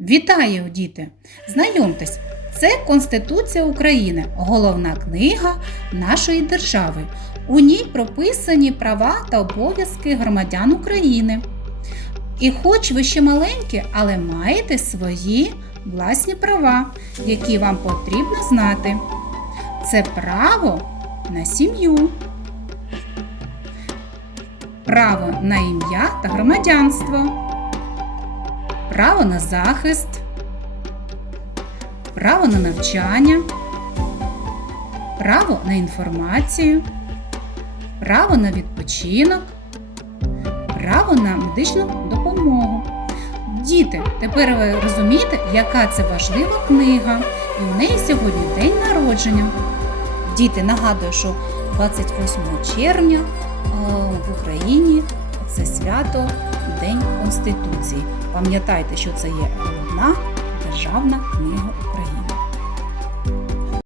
Вітаю, діти! Знайомтесь, це Конституція України, головна книга нашої держави. У ній прописані права та обов'язки громадян України. І хоч ви ще маленькі, але маєте свої власні права, які вам потрібно знати. Це право на сім'ю, право на ім'я та громадянство право на захист, право на навчання, право на інформацію, право на відпочинок, право на медичну допомогу. Діти, тепер ви розумієте, яка це важлива книга, і у неї сьогодні день народження. Діти, нагадую, що 28 червня е, в Україні це свято День Конституції. Пам'ятайте, що це є головна державна книга України.